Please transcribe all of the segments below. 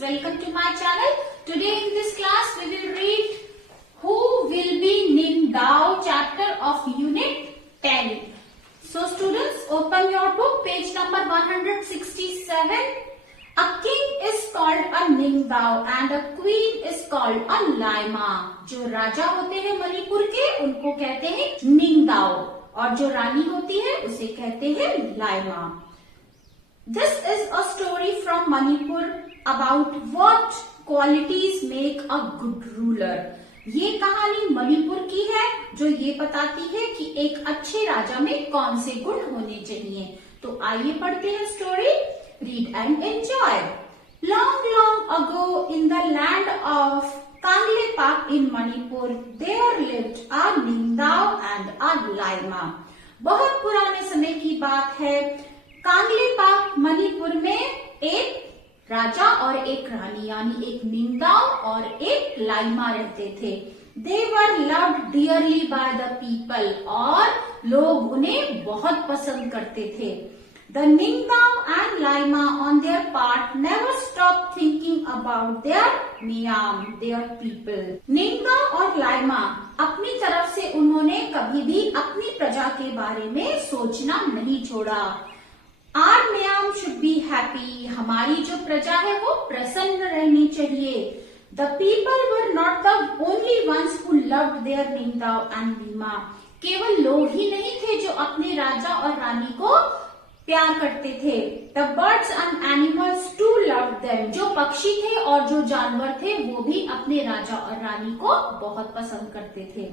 welcome to my channel. Today in this class we will read Who Will Be Ningdao chapter of Unit 10. So students, open your book, page number 167. A king is called a Ningdao and a queen is called a Laima. जो राजा होते हैं मणिपुर के उनको कहते हैं निंगदाओ और जो रानी होती है उसे कहते हैं लाइमा. This is a story from Manipur about what qualities make a good ruler. ये कहानी मणिपुर की है जो ये बताती है कि एक अच्छे राजा में कौन से गुण होने चाहिए. तो आइए पढ़ते हैं story. Read and enjoy. Long, long ago in the land of Kanglepak in Manipur, there lived a Ningdao and a Laima. बहुत पुराने समय की बात है. कांगलेपाक मणिपुर में एक राजा और एक रानी यानी एक निंगदाओ और एक लाइमा रहते थे. They were loved dearly by the people और लोग उन्हें बहुत पसंद करते थे. The Ningdao and Laima on their part never stopped thinking about their Niyam, their people. Ningdao और लाइमा अपनी तरफ से उन्होंने कभी भी अपनी प्रजा के बारे में सोचना नहीं छोड़ा. Our Niyam should be happy. हमारी जो प्रजा है वो प्रसन्न रहनी चाहिए. The people were not the only ones who loved their Ningdao and Laima. केवल लोग ही नहीं थे जो अपने राजा और रानी को प्यार करते थे. The birds and animals too loved them. जो पक्षी थे और जो जानवर थे वो भी अपने राजा और रानी को बहुत पसंद करते थे.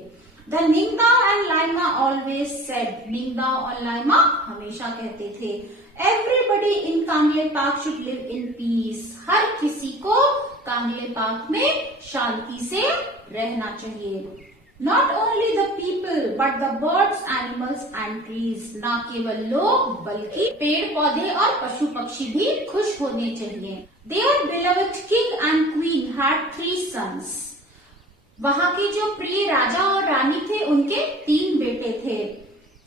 The Ningdao and Laima always said. Ningdao और लाइमा हमेशा कहते थे Everybody in Kanglepak should live in peace. हर किसी को कांगलेपाक में शांति से रहना चाहिए. Not only the people but the birds, animals and trees. ना केवल लोग बल्कि पेड़ पौधे और पशु पक्षी भी खुश होने चाहिए. Their beloved king and queen had 3 sons. वहाँ के जो प्रिय राजा और रानी थे उनके 3 बेटे थे.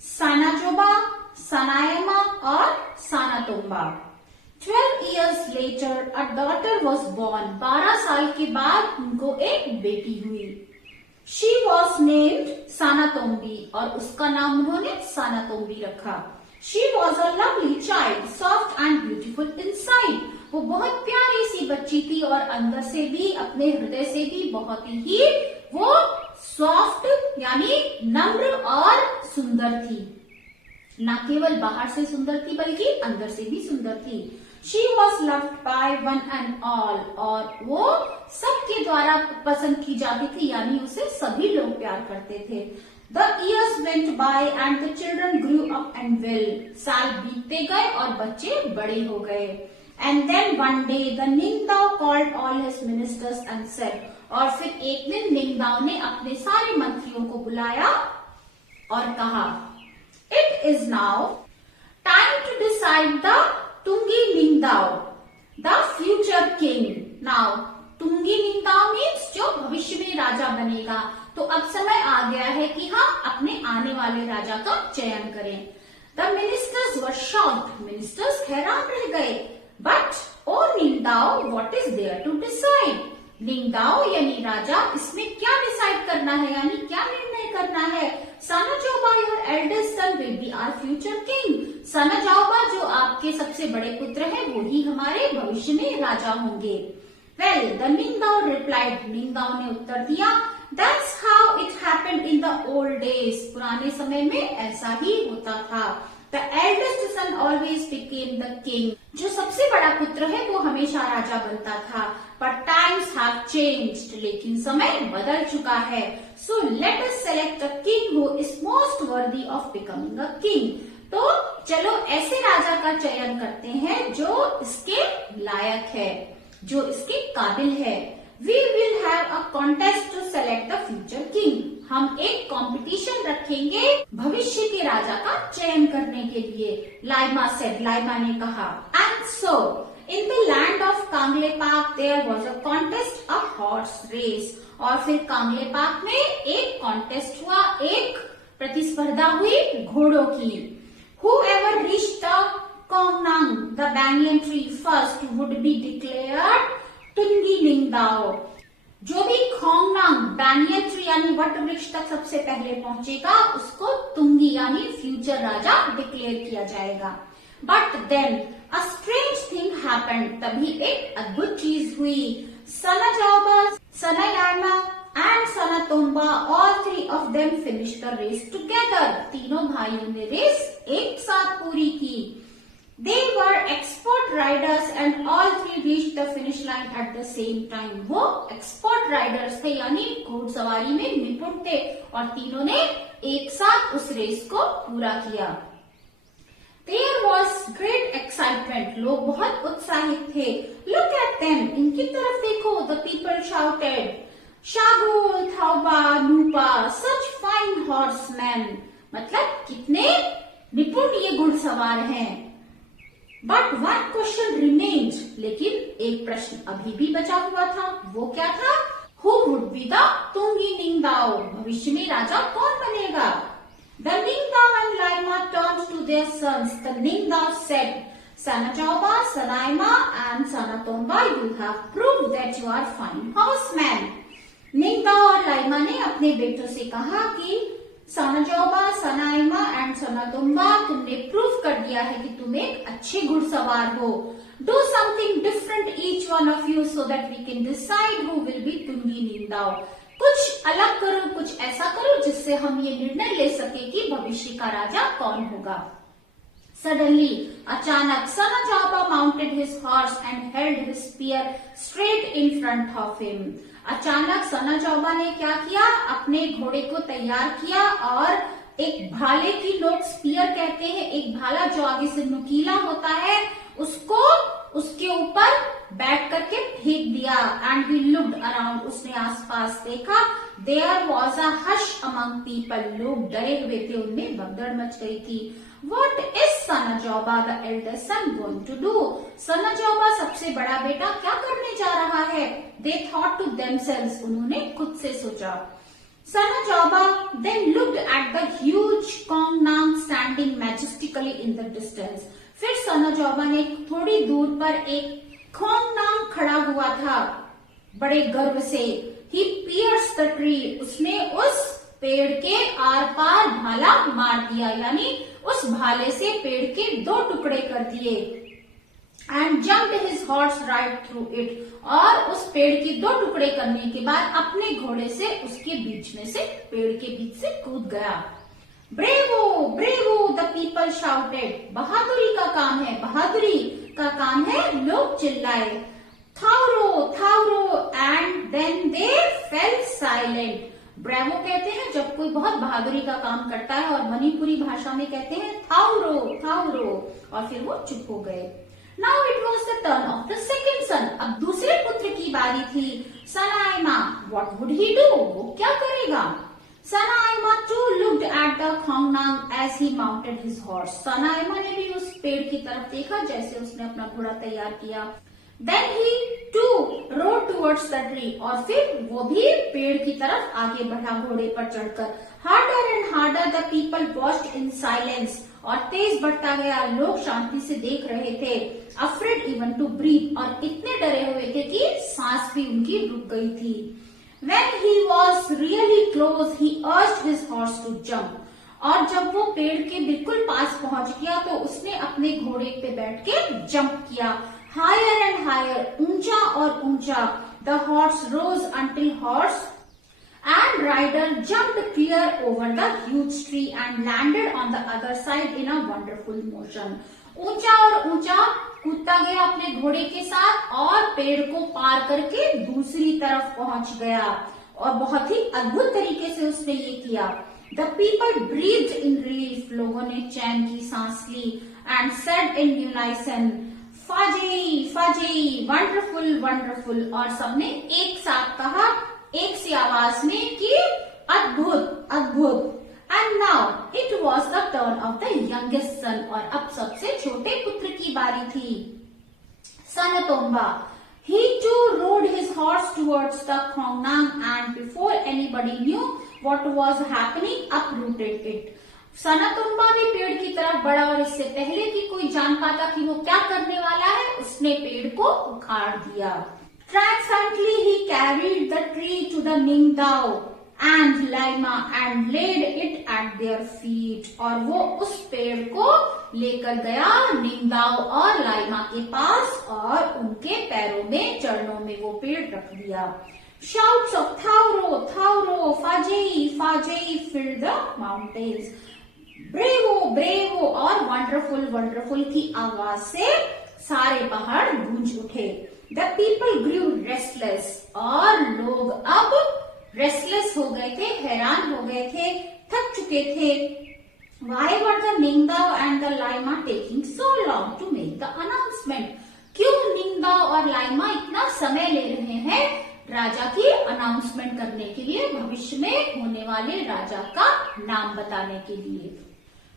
सानाचोबा, Sanayama और Sanatomba. 12 years later a daughter was born. 12 साल के बाद उनको एक बेटी हुई. She was named Sanatombi और उसका नाम उन्होंने Sanatombi रखा. She was a lovely child, soft and beautiful inside. वो बहुत प्यारी सी बच्ची थी और अंदर से भी अपने हृदय से भी बहुत ही वो सॉफ्ट यानी नम्र और सुंदर थी. न केवल बाहर से सुंदर थी बल्कि अंदर से भी सुंदर थी. She was loved by one and all और वो सबके द्वारा पसंद की जाती थी यानी उसे सभी लोग प्यार करते थे. The years went by and the children grew up and well. साल बीतते गए और बच्चे बड़े हो गए. And then one day the Ningdao called all his ministers and said. और फिर एक दिन निंगदाओ ने अपने सारे मंत्रियों को बुलाया और कहा It is now time to decide the Tungi Ningdao, the future king. Now, Tungi Ningdao means जो भविष्य में राजा बनेगा. तो अब समय आ गया है कि हम अपने आने वाले राजा का चयन करें. The ministers were shocked. Ministers हैरान रह गए. But oh Ningdao, what is there to decide? निंगदाओ यानी राजा इसमें क्या डिसाइड करना है यानी क्या निर्णय करना है. Sanajaoba your eldest son will be our future king. Sanajaoba जो आपके सबसे बड़े पुत्र हैं वो ही हमारे भविष्य में राजा होंगे. Well the Ningthou replied. Ningthou ने उत्तर दिया that's how it happened in the old days. पुराने समय में ऐसा ही होता था. The eldest son always became the king. जो सबसे बड़ा पुत्र है वो हमेशा राजा बनता था. But times have changed. लेकिन समय बदल चुका है. So let us select a king who is most worthy of becoming a king. तो चलो ऐसे राजा का चयन करते हैं जो इसके लायक है, जो इसके काबिल है. We will have a contest to select the future king. हम एक कंपटीशन रखेंगे भविष्य के राजा का चयन करने के लिए. लाइमा said. लाइमा ने कहा. And so in the land of Kanglepak there was a contest, a horse race. और फिर कांगलेपाक में एक कॉन्टेस्ट हुआ, एक प्रतिस्पर्धा हुई घोड़ों की. Whoever reached the Kongnang, the banyan tree first would be declared Tungi निंगदाओ। जो भी खोंगनांग बैनियन ट्री यानी वट वृक्ष तक सबसे पहले पहुंचेगा उसको तुंगी यानी फ्यूचर राजा डिक्लेयर किया जाएगा। But then a strange thing happened, तभी एक अद्भुत चीज हुई। Sanajaoba, Sanayaima and Sanatomba, all three of them finish the race together. तीनों भाइयों ने रेस एक साथ पूरी की। They were expert riders and all three reached the finish line at the same time. वो expert riders थे यानी घुड़सवारी में निपुण थे और तीनों ने एक साथ उस रेस को पूरा किया। There was great excitement. लोग बहुत उत्साहित थे। Look at them. इनकी तरफ देखो। The people shouted. Shagul, Thauba, Nupa, such fine horsemen. मतलब कितने निपुण ये घुड़सवार हैं। बट वन क्वेश्चन रिमेन्ड, लेकिन एक प्रश्न अभी भी बचा हुआ था। वो क्या था? Who would be the Tungi Ningthou, भविष्य में राजा कौन बनेगा? The Ningthou and Leima turned to their sons. The Ningthou said, Sanajaoba, Sanayaima and Sanatomba, you have proved that you are fine horseman. Ningthou और लाइमा ने अपने बेटों से कहा कि सनाजोबा, सनाइमा एंड सनातोम्बा, तुमने प्रूफ कर दिया है कि तुम एक अच्छे घुड़सवार हो। Do something different each one of you so that we can decide who will be Tungi Ningthou. कुछ अलग करो, कुछ ऐसा करो जिससे हम ये निर्णय ले सके कि भविष्य का राजा कौन होगा। सडनली, अचानक, Sanajaoba mounted his horse and held his spear straight in front of him. अचानक सनाजोबा ने क्या किया? अपने घोड़े को तैयार किया और एक भाले की नोक, स्पीयर कहते हैं, एक भाला जो आगे से नुकीला होता है, उसको उसके ऊपर बैठ करके फेंक दिया। एंड ही लुक्ड अराउंड, उसने आसपास देखा। There was a hush among people, लोग डरे हुए थे, उनमें भगदड़ मच गई थी। What is सनाजोबा the elder son going to do? सनाजोबा सबसे बड़ा बेटा क्या करने जा रहा है? They thought to themselves, उन्होंने खुद से सोचा। सनाजोबा then looked at the huge खोंगनांग standing majestically in the distance. फिर सनाजोबा ने थोड़ी दूर पर एक खोंगनांग खड़ा हुआ था बड़े गर्व से। He pierced the tree, उसने उस पेड़ के आर पार भाला मार दिया, यानी उस भाले से पेड़ के दो टुकड़े कर दिए। And jumped his horse right through it, और उस पेड़ की दो टुकड़े करने के बाद अपने घोड़े से उसके बीच में से, पेड़ के बीच से कूद गया। Bravo bravo the people shouted, बहादुरी का काम है, बहादुरी का काम है, लोग चिल्लाए। थाउरो थाउरो and then they fell silent. Bravo कहते हैं जब कोई बहुत बहादुरी का काम करता है, और मणिपुरी भाषा में कहते हैं थाउरो थाउरो, और फिर वो चुप हो गए। Now it was the turn of the second son, अब दूसरे पुत्र की बारी थी। Sanayaima, what would he do, वो क्या करेगा? Sanayaima too looked at the khongnang as he mounted his horse. Sanayaima ने भी उस पेड़ की तरफ देखा जैसे उसने अपना घोड़ा तैयार किया। Then he too rode towards the tree, और फिर वो भी पेड़ की तरफ आगे बढ़ा घोड़े पर चढ़कर। Harder and harder the people watched in silence, और तेज बढ़ता गया, लोग शांति से देख रहे थे। Afraid even to breathe, और इतने डरे हुए थे कि सांस भी उनकी रुक गई थी। When he was really close, he urged his horse to jump, और जब वो पेड़ के बिल्कुल पास पहुंच गया तो उसने अपने घोड़े पे बैठ के जंप किया। Higher and higher, ऊंचा और ऊंचा। The horse rose until horse and rider jumped clear over the huge tree and landed on the other side in a wonderful motion. ऊंचा और ऊंचा कूदता गया अपने घोड़े के साथ और पेड़ को पार करके दूसरी तरफ पहुंच गया, और बहुत ही अद्भुत तरीके से उसने ये किया। The people breathed in relief, लोगों ने चैन की सांस ली। And said in unison, phajei phajei, wonderful wonderful, और सबने एक साथ कहा एक सी आवाज में कि अद्भुत अद्भुत। And now it was the turn of the youngest son, और अब सबसे छोटे पुत्र की बारी थी। सनातोम्बा, he too rode his horse towards the खोंगनांग and before anybody knew what was happening, uprooted it. सनातोम्बा भी पेड़ की तरफ बढ़ा, और इससे पहले कि कोई जान पाता कि वो क्या करने वाला है, उसने पेड़ को उखाड़ दिया। Triumphantly he carried the tree to the Ningdao and Laima and laid it at their feet. और वो उस पेड़ को लेकर गया निंगदाओ और लाइमा के पास और उनके पैरों में, चरणों में वो पेड़ रख दिया. Shouts of Thauro, Thauro, Fajei, Fajei filled the mountains. Bravo, bravo और wonderful, wonderful की आवाज से सारे पहाड़ गूंज उठे. The people grew restless और लोग अब रेस्टलेस हो गए थे, हैरान हो गए थे, थक चुके थे. Why were the Ningdao and the Laima taking so long to make the announcement? क्यों निंगदाओ और लाइमा इतना समय ले रहे हैं राजा की अनाउंसमेंट करने के लिए, भविष्य में होने वाले राजा का नाम बताने के लिए.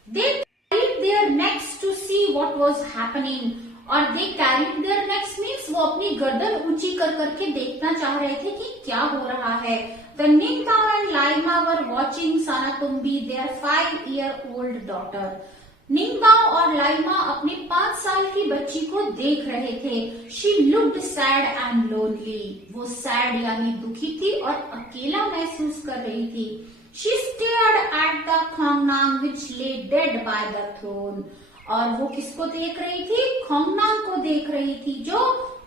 They carried their necks to see what was happening. और they carried their necks means वो अपनी गर्दन ऊंची कर करके देखना चाह रहे थे कि क्या हो रहा है. The Ningdao and Laima were watching Sanatumbi, their 5-year-old daughter. निंगदाओ और लाइमा अपनी 5 साल की बच्ची को देख रहे थे. She looked sad and lonely. वो सैड यानी दुखी थी और अकेला महसूस कर रही थी. She stared at the Khongnang which lay dead by the throne. और वो किसको देख रही थी? खोंगनांग को देख रही थी जो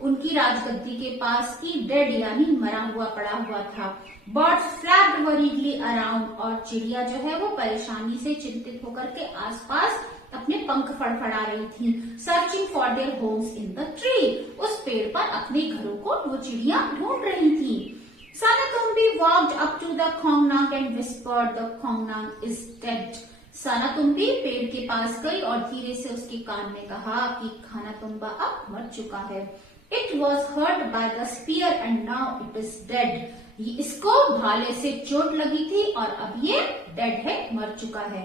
उनकी राजगद्दी के पास की डेड यानी मरा हुआ पड़ा हुआ था. बर्ड्स फ्लैप्ड वरीडली अराउंड और चिड़िया जो है वो परेशानी से चिंतित होकर के आसपास अपने पंख फड़फड़ा रही थी. Searching for their homes in the tree. उस पेड़ पर अपने घरों को वो चिड़िया ढूंढ रही थी. Sanatumbi walked up to the Khongnang and whispered, "The Khongnang is dead." सानातुम्बी पेड़ के पास गई और धीरे से उसके कान में कहा कि खानातुम्बा अब मर चुका है. It was hurt by the spear and now it is dead. इसको भाले से चोट लगी थी और अब ये डेड है, मर चुका है.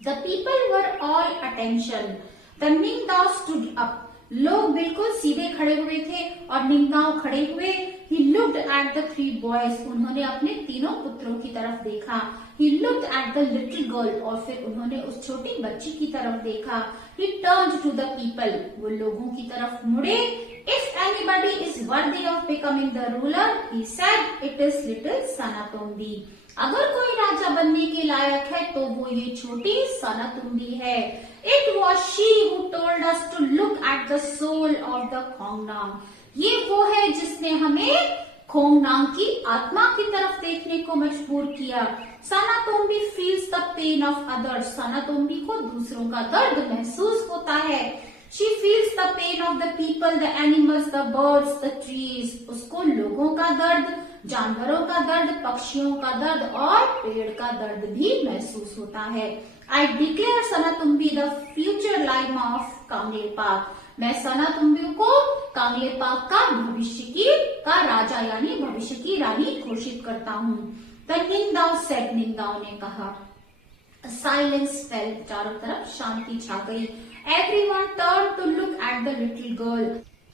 The people were all attention. The Ningdao stood up. लोग बिल्कुल सीधे खड़े हुए थे और निंगदाओ खड़े हुए. He looked at the 3 boys. उन्होंने अपने तीनों पुत्रों की तरफ देखा. He looked at the little girl और फिर उन्होंने उस छोटी बच्ची की तरफ देखा. He turned to the people. वो लोगों की तरफ मुड़े. If anybody is worthy of becoming the ruler, he said, it is little Sanatumbi. अगर कोई राजा बनने के लायक है तो वो ये छोटी सनातुम्बी है. It was she who told us to look at the soul of the Khongnang. ये वो है जिसने हमें खोंगनांग की आत्मा की तरफ देखने को मजबूर किया. Sanatombi feels the pain of others. Sanatombi को दूसरों का दर्द महसूस होता है. She feels the pain of the people, the animals, the birds, the trees. उसको लोगों का दर्द, जानवरों का दर्द, पक्षियों का दर्द और पेड़ का दर्द भी महसूस होता है. I declare Sanatumbi the future Laima of कांगलेपाक. मैं सनातुम्बी को कांगलेपाक का भविष्य की का राजा यानी भविष्य की रानी घोषित करता हूँ. The Ningdao said. निंगदाओ ने कहा. Silence fell. चारों तरफ शांति छा गई. Everyone turned to look at the little girl.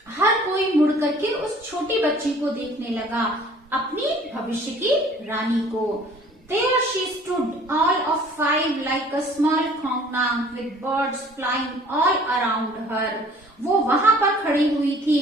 हर कोई मुड़ करके उस छोटी बच्ची को देखने लगा, अपनी भविष्य की रानी को. There she stood, all of 5, like a small Khongnang with birds flying all around her. वो वहां पर खड़ी हुई थी,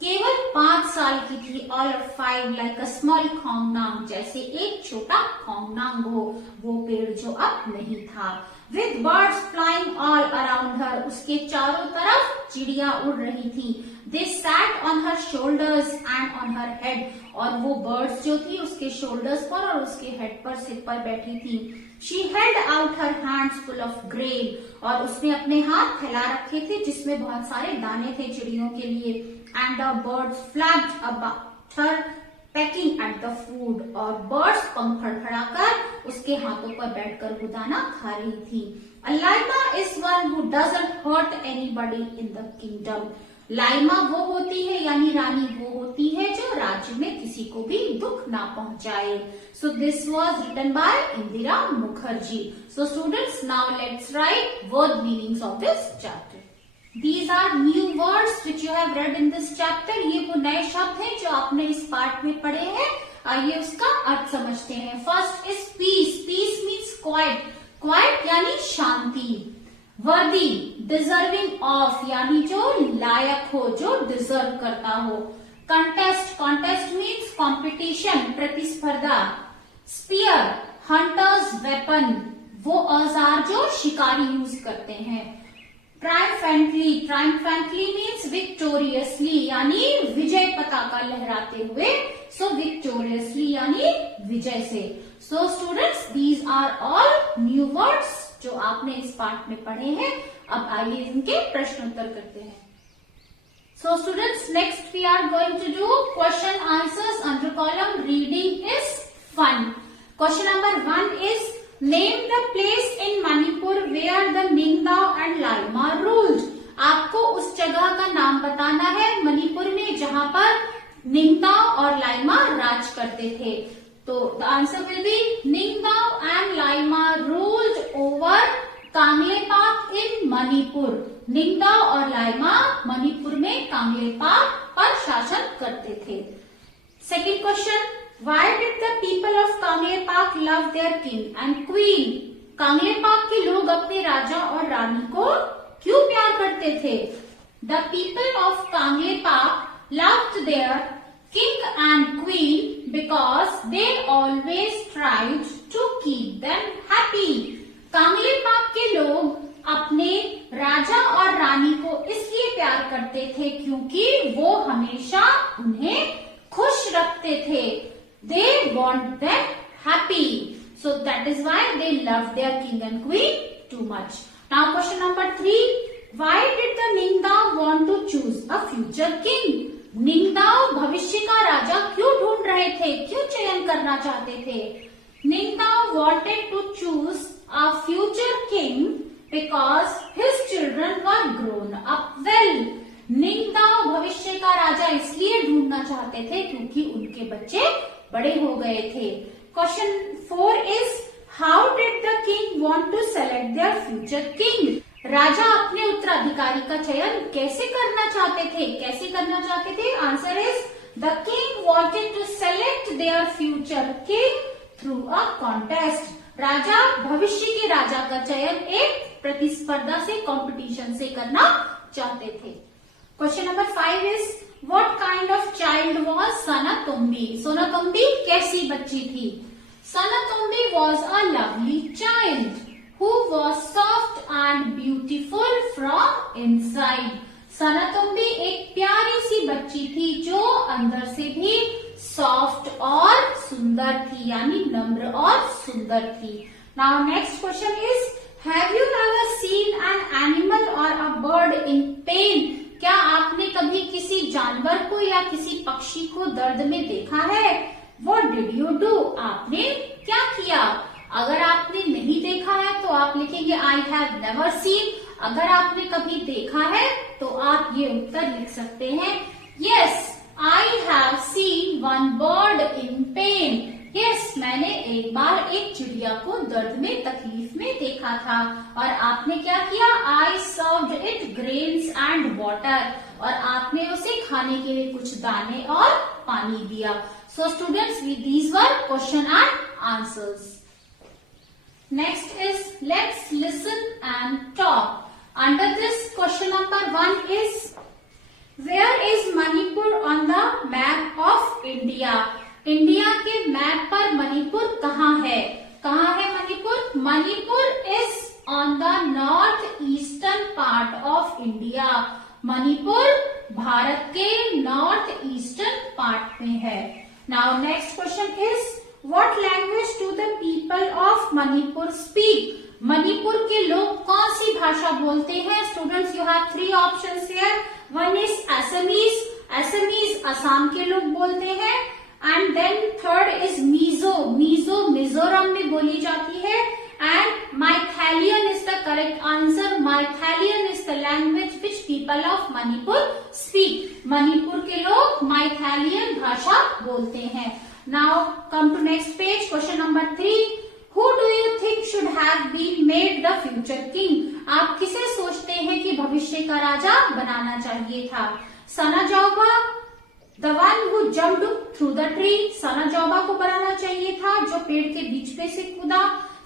केवल 5 साल की थी. All of 5, like a small Khongnang, जैसे एक छोटा खोंगनांग हो, वो पेड़ जो अब नहीं था. With birds flying all around her, उसके चारों तरफ चिड़िया उड़ रही थी. They sat on her shoulders and on her head. और वो बर्ड्स जो थी उसके शोल्डर्स पर और उसके हेड पर, सिर पर बैठी थी. She held out her hands full of grain. और उसने अपने हाथ फैला रखे थे जिसमें बहुत सारे दाने थे चिड़ियों के लिए. And the birds flapped about her, pecking at the food. और बर्ड्स पंख फड़फड़ाकर उसके हाथों पर बैठकर वो दाना खा रही थी. A Laima is one who doesn't hurt anybody in the kingdom. लाइमा वो होती है यानी रानी वो होती है जो राज्य में किसी को भी दुख ना पहुंचाए. So this was written by Indira Mukherjee. So students, now let's write word meanings of this chapter. These are new words which you have read in this chapter. ये वो नए शब्द हैं जो आपने इस पार्ट में पढ़े हैं. आइए उसका अर्थ समझते हैं. First is peace. Peace means quiet. Quiet यानी शांति. वर्दी, डिजर्विंग ऑफ यानी जो लायक हो, जो डिजर्व करता हो. कंटेस्ट, कॉन्टेस्ट मीन्स कॉम्पिटिशन, प्रतिस्पर्धा। स्पीयर, हंटर्स वेपन, वो औजार जो शिकारी यूज करते हैं। ट्रायम्फेंटली, ट्रायम्फेंटली मीन्स विक्टोरियसली यानी विजय पताका लहराते हुए। सो विक्टोरियसली यानी विजय से। So students, these are all new words जो आपने इस पाठ में पढ़े हैं। अब आइए इनके प्रश्न उत्तर करते हैं। So students, next we are going to do question answers under column reading is fun. Question number 1 is name the place in Manipur where the Ningdao and Laima ruled. आपको उस जगह का नाम बताना है मणिपुर में जहां पर निंगदाओ और लाइमा राज करते थे। तो the answer will be Ningdao and Laima ruled over कांगलेपाक इन मणिपुर। निंगदाओ और लाइमा मणिपुर में कांगलेपाक पर शासन करते थे। Second question, why did the people of Kangleipak love their king and queen? Kangleipak के लोग अपने राजा और रानी को क्यों प्यार करते थे? The people of Kangleipak loved their king and queen because they always tried to keep them happy. Kangleipak के लोग अपने राजा और रानी को इसलिए प्यार करते थे क्योंकि वो हमेशा उन्हें खुश रखते थे। They want them happy, so that is why they love their king and queen too much. Now question number 3, why did the Ningthou want to choose a future king? Ningthou भविष्य का राजा क्यों ढूंढ रहे थे, क्यों चयन करना चाहते थे? निंगदाओ wanted to choose a future king because his children were grown up well. निंगदाओ भविष्य का राजा इसलिए ढूंढना चाहते थे क्योंकि उनके बच्चे बड़े हो गए थे। Question 4 is how did the king want to select their future king? राजा अपने उत्तराधिकारी का चयन कैसे करना चाहते थे, कैसे करना चाहते थे? Answer is the king wanted to select their future king through a contest. राजा भविष्य के राजा का चयन एक प्रतिस्पर्धा से, कंपटीशन से करना चाहते थे। Question number 5 is what kind of child was Sanatombi? Sanatombi कैसी बच्ची थी? Sanatombi was a lovely child who was soft and beautiful from inside. Sanatombi एक प्यारी सी बच्ची थी जो अंदर से भी सॉफ्ट और सुंदर थी, यानी नम्र और सुंदर थी। Now next question is have you ever seen an animal और अ बर्ड इन पेन? क्या आपने कभी किसी जानवर को या किसी पक्षी को दर्द में देखा है? What did you do? आपने क्या किया? अगर आपने नहीं देखा है तो आप लिखेंगे आई हैव नेवर सीन। अगर आपने कभी देखा है तो आप ये उत्तर लिख सकते हैं yes I have seen one bird in pen. Yes, मैंने एक बार एक चिड़िया को दर्द में, तकलीफ में देखा था। और आपने क्या किया? I served it grains and water. और आपने उसे खाने के लिए कुछ दाने और पानी दिया। सो students, these were question and answers. Next is let's listen and talk. Under this, question number 1 is where is Manipur on the map of India? India के मैप पर मणिपुर कहाँ है? कहाँ है Manipur? Manipur is on the north eastern part of India. Manipur Bharat के north eastern part में है। Now next question is what language do the people of Manipur speak? Manipur के लोग कौन सी भाषा बोलते हैं? Students, you have 3 options here. One is Assamese. Assamese Assam के लोग बोलते हैं। And then third is Mizo. Mizo Mizoram में बोली जाती है। And Meiteilon is the correct answer. Meiteilon is the language which people of Manipur speak. Manipur के लोग माइथेलियन भाषा बोलते हैं। Now come to next page, question number 3। Who do you think should have been made the future king? आप किसे सोचते हैं कि भविष्य का राजा बनाना चाहिए था? सना जाओबा, the one who jumped through the tree। सना जाओबा को बनाना चाहिए था जो पेड़ के बीच पे से कूदा।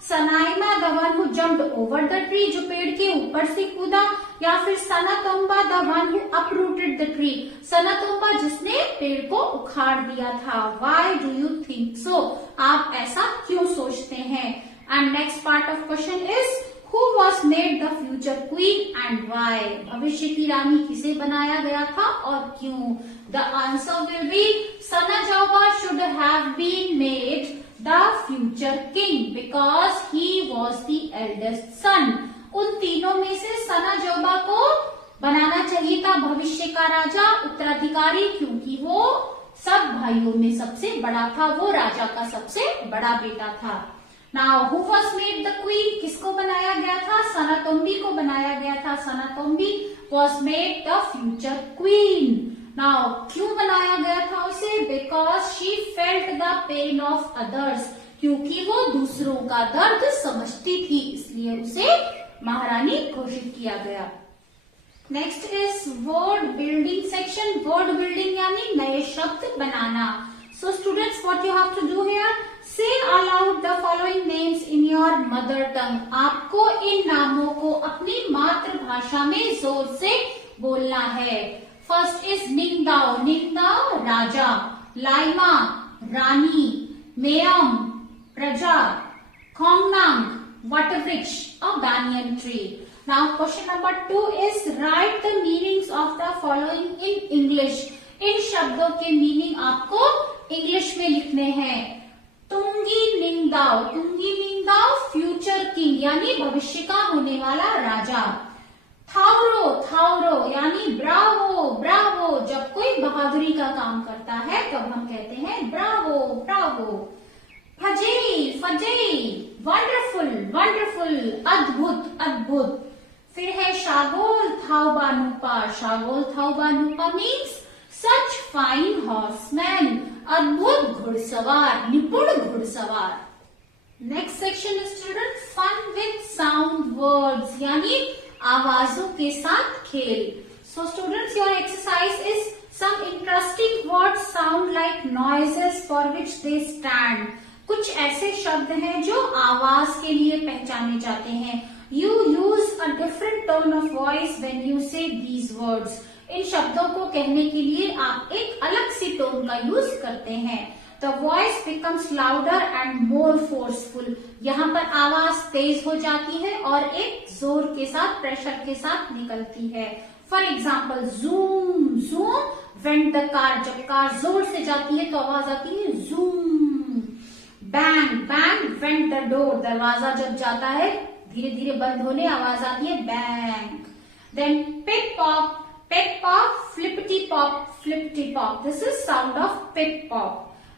Sanayaima the one who jumped over the tree, जो पेड़ के ऊपर से कूदा, या फिर Sanatomba the one who uprooted the tree, Sanatomba जिसने पेड़ को उखाड़ दिया था। Why do you think so? आप ऐसा क्यों सोचते हैं? And next part of question is Who was made the future queen and why? भविष्य की रानी किसे बनाया गया था और क्यों? The answer will be Sanajoba should have been made the future king because he was the eldest son. उन तीनों में से सनाजोबा को बनाना चाहिए था भविष्य का राजा, उत्तराधिकारी, क्योंकि वो सब भाइयों में सबसे बड़ा था, वो राजा का सबसे बड़ा बेटा था। Now, who was made the queen? किसको बनाया गया था? सनातोम्बी को बनाया गया था। सनातोम्बी was made the future queen. Now, क्यों बनाया गया था उसे? Because she felt the pain of others. क्योंकि वो दूसरों का दर्द समझती थी, इसलिए उसे महारानी घोषित किया गया। Next is word building section. Word building यानी नए शब्द बनाना। So students, what you have to do here? Say aloud the following names in your mother tongue. आपको इन नामों को अपनी मातृभाषा में जोर से बोलना है। फर्स्ट इज निंगदाओ, निंगदाओ राजा, लाइमा रानी, मेयम प्रजा, खोंगनांग वटवृक्ष, a banyan tree. Now question number 2 is write the meanings of the following in English. इन शब्दों के मीनिंग आपको इंग्लिश में लिखने हैं। तुंगी निंगदाओ, तुंगी निंगदाओ फ्यूचर किंग यानी भविष्य का होने वाला राजा। थाउरो, थाउरो यानी ब्रावो, ब्रावो जब कोई बहादुरी का काम करता है तब हम कहते हैं ब्रावो, ब्रावो। फजेई, फजेई वंडरफुल, वंडरफुल अद्भुत, अद्भुत। फिर है शागोल थाउबानूपा, शागोल थाउबानूपा मीन्स सच फाइन हॉर्समैन, अद्भुत घुड़सवार, निपुण घुड़सवार। Next section student fun with sound words यानी आवाजों के साथ खेल। So students your exercise is some interesting words sound like noises for which they stand. कुछ ऐसे शब्द हैं जो आवाज के लिए पहचाने जाते हैं। You use a different tone of voice when you से दीज वर्ड्स। इन शब्दों को कहने के लिए आप एक अलग सी टोन का यूज करते हैं। The voice becomes louder and more forceful. यहाँ पर आवाज तेज हो जाती है और एक जोर के साथ, प्रेशर के साथ निकलती है। For example zoom, zoom when the car, जब कार जोर से जाती है तो आवाज आती है zoom. Bang, bang when the door, दरवाजा जब जाता है धीरे धीरे बंद होने आवाज आती है bang. Then pick pop, pick pop, flippity pop, flippity pop. This is sound of pick pop.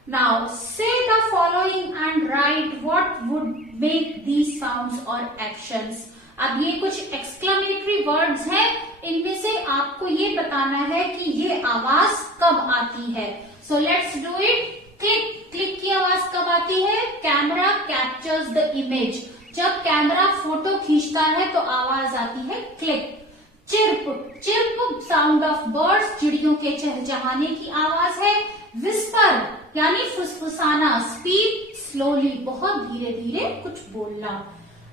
Now say the following and write what would make these sounds or actions. अब ये कुछ exclamatory words हैं, इनमें से आपको ये बताना है कि ये आवाज कब आती है। So let's do it. Click, click की आवाज कब आती है? Camera captures the image. जब कैमरा फोटो खींचता है तो आवाज आती है click. Chirp, chirp sound of birds, चिड़ियों के चहचहाने की आवाज है। विस्पर यानी फुसफुसाना, स्पीक स्लोली, बहुत धीरे धीरे कुछ बोलना।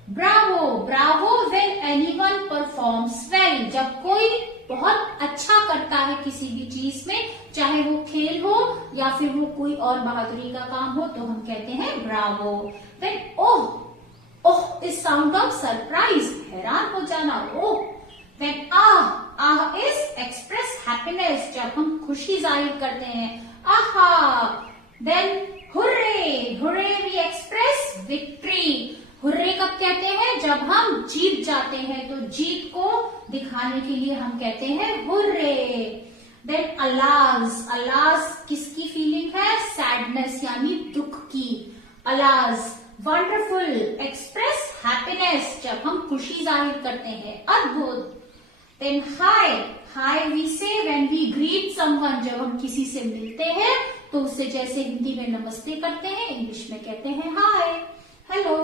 Bravo, Bravo when anyone performs well, जब कोई बहुत अच्छा करता है किसी भी चीज में, चाहे वो खेल हो या फिर वो कोई और बहादुरी का काम हो, तो हम कहते हैं bravo. Then oh, oh is sound of surprise, हैरान हो जाना, ओह। Then ah is express happiness, जब हम खुशी जाहिर करते हैं, aha। Then hooray, hooray we express victory। Hurray कब कहते हैं? जब हम जीत जाते हैं, तो जीत को दिखाने के लिए हम कहते हैं हुर्रे। Then alas, alas किसकी फीलिंग है? सैडनेस यानी दुख की, alas। वंडरफुल एक्सप्रेस हैप्पीनेस, जब हम खुशी जाहिर करते हैं, अद्भुत। Then hi, hi we say when we greet someone, जब हम किसी से मिलते हैं तो उससे जैसे हिंदी में नमस्ते करते हैं, इंग्लिश में कहते हैं hi, hello।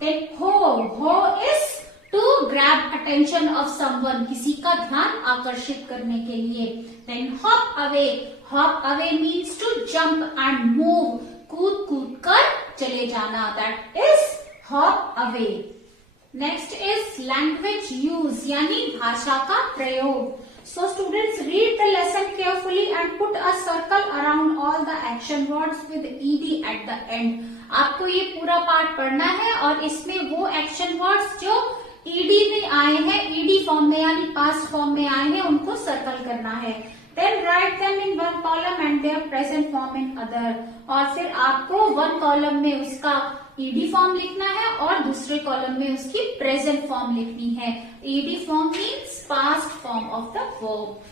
Then ho, ho is to grab attention of someone, किसी का ध्यान आकर्षित करने के लिए। Then hop away, hop away means to jump and move, कूद कूद कर चले जाना, that is hop away. Next is language use यानी भाषा का प्रयोग. So students, read the lesson carefully and put a circle around all the action words with ed at the end. आपको ये पूरा पार्ट पढ़ना है और इसमें वो एक्शन वर्ड्स जो ed में आए हैं, ed फॉर्म में यानी पास्ट फॉर्म में आए हैं, उनको सर्कल करना है. Then write them in one column and their present form in other. और फिर आपको वन कॉलम में उसका ed फॉर्म लिखना है और दूसरे कॉलम में उसकी प्रेजेंट फॉर्म लिखनी है. ed form means past form of the verb.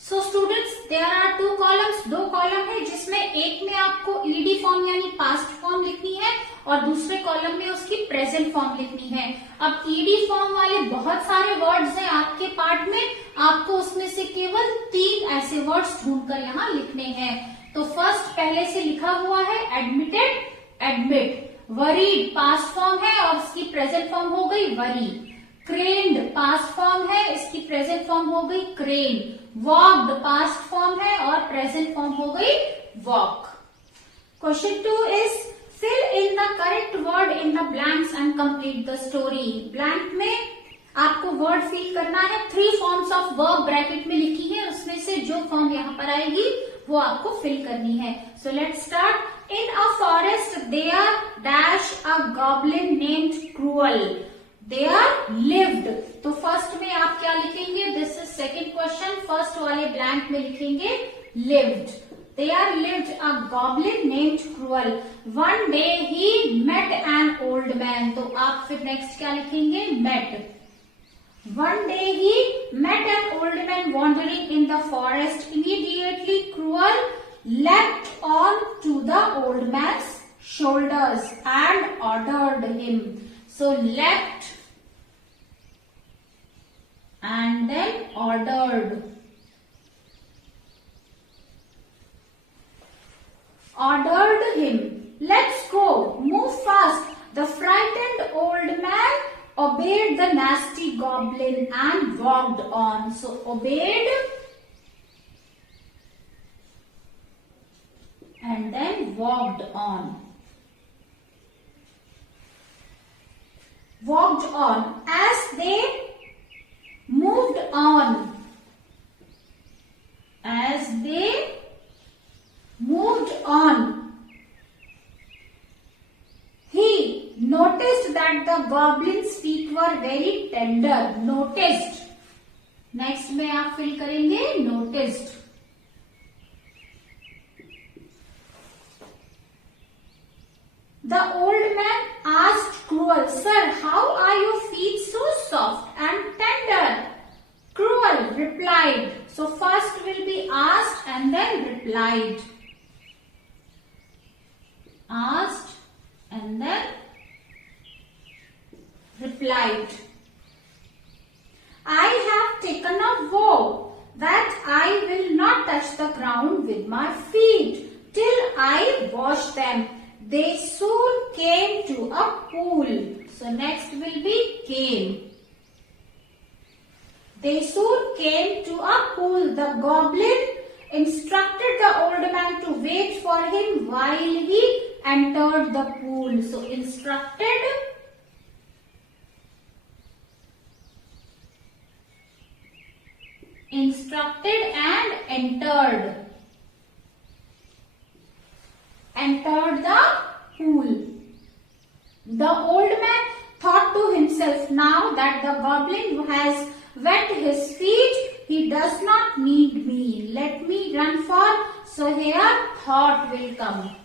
So students, there are two columns. दो कॉलम है जिसमें एक में आपको ed फॉर्म यानी पास्ट फॉर्म लिखनी है और दूसरे कॉलम में उसकी प्रेजेंट फॉर्म लिखनी है. अब ed फॉर्म वाले बहुत सारे वर्ड्स हैं आपके पार्ट में, आपको उसमें से केवल 3 ऐसे वर्ड्स ढूंढकर यहाँ लिखने हैं. तो फर्स्ट पहले से लिखा हुआ है admitted, admit. Worried past form है और इसकी प्रेजेंट फॉर्म हो गई वरी. क्रेन्ड पास्ट फॉर्म है, इसकी प्रेजेंट फॉर्म हो गई क्रेन. वॉक्ड पास्ट फॉर्म है और प्रेजेंट फॉर्म हो गई walk. Question 2 is fill in the correct word in the blanks and complete the story. Blank में आपको वर्ड फिल करना है. 3 फॉर्म्स ऑफ वर्ब ब्रैकेट में लिखी है, उसमें से जो फॉर्म यहाँ पर आएगी वो आपको फिल करनी है. So let's start. In a forest there dash a goblin named Cruel. There lived. तो फर्स्ट में आप क्या लिखेंगे? This is second question. First वाले ब्लैंक में लिखेंगे lived. There lived a goblin named Cruel. One day he met an old man. तो आप फिर नेक्स्ट क्या लिखेंगे? met. One day he met an old man wandering in the forest. Immediately Cruel leapt on to the old man's shoulders and ordered him. So leapt and then ordered. Ordered him. Let's go. Move fast. The frightened old man obeyed the nasty goblin and walked on. So obeyed and then walked on. Walked on. As they moved on. As they moved on. He noticed that the goblin's feet were very tender. Noticed. Next में आप fill करेंगे noticed. The old man asked Cruel, Sir, how are your feet so soft and tender? Cruel replied. So first will be asked and then replied. Asked and then replied. I have taken a vow that I will not touch the ground with my feet till I wash them. They soon came to a pool. So next will be came. They soon came to a pool. The goblin instructed the old man to wait for him while he entered the pool. So instructed, and entered. Entered the pool. The old man thought to himself, now that the goblin has wet his feet, he does not need me. Let me run for. So here thought will come.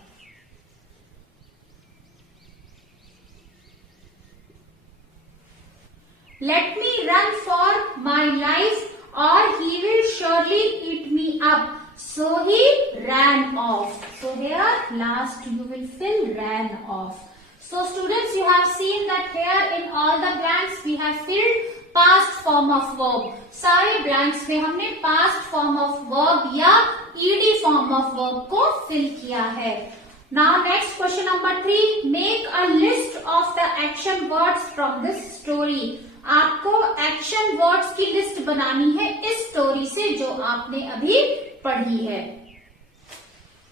Let me run for my life or he will surely eat me up. So he ran off. So here last you will fill ran off. So students, you have seen that here in all the blanks we have filled past form of verb. सारे blanks में हमने past form of verb या ed form of verb को fill किया है. Now next question number 3. Make a list of the action words from this story. आपको action words की list बनानी है इस स्टोरी से जो आपने अभी पढ़ी है.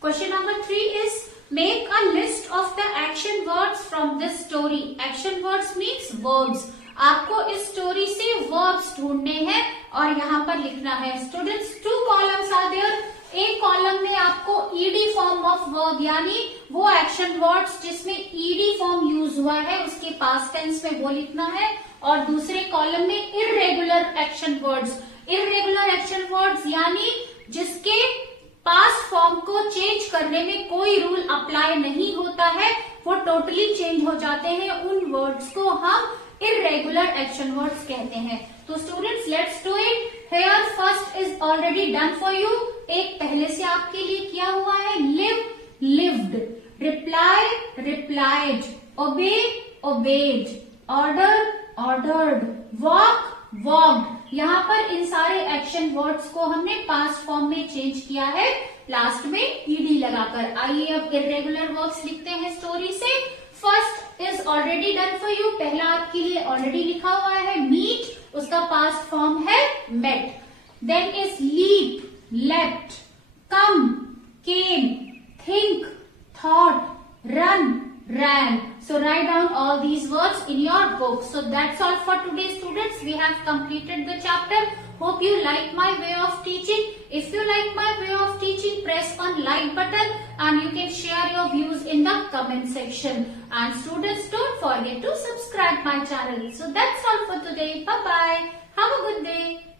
Question number 3 is Make a list of the action words from this story. Action words means verbs. आपको इस स्टोरी से verbs ढूंढने हैं और यहाँ पर लिखना है. Students, 2 columns are there. एक कॉलम में आपको ed फॉर्म ऑफ वर्ब यानी वो एक्शन वर्ड्स जिसमें ed फॉर्म यूज हुआ है उसके पास्ट टेंस में वो लिखना है, और दूसरे कॉलम में irregular action words. Irregular action words यानी जिसके पास्ट फॉर्म को चेंज करने में कोई रूल अप्लाई नहीं होता है, वो टोटली चेंज हो जाते हैं. उन वर्ड्स को हम इर्रेगुलर एक्शन वर्ड्स कहते हैं. तो students, let's do it. Here first is already done for you. एक पहले से आपके लिए किया हुआ है. Live, lived. Reply, replied. Obey, obeyed. Order, ordered. Walk, walked. यहाँ पर इन सारे एक्शन वर्ड्स को हमने पास्ट फॉर्म में चेंज किया है लास्ट में ईडी लगाकर. आइए अब इर्रेगुलर वर्ब्स लिखते हैं स्टोरी से. First is already done for you. पहला आपके लिए ऑलरेडी लिखा हुआ है. मीट, उसका पास्ट फॉर्म है met. Then is leap, left. Come, came. Think, thought. Run, ran. So write down all these words in your book. So that's all for today, students. We have completed the chapter. Hope you like my way of teaching. If you like my way of teaching, press on like button and you can share your views in the comment section. And students, don't forget to subscribe my channel. So that's all for today. Bye bye. Have a good day.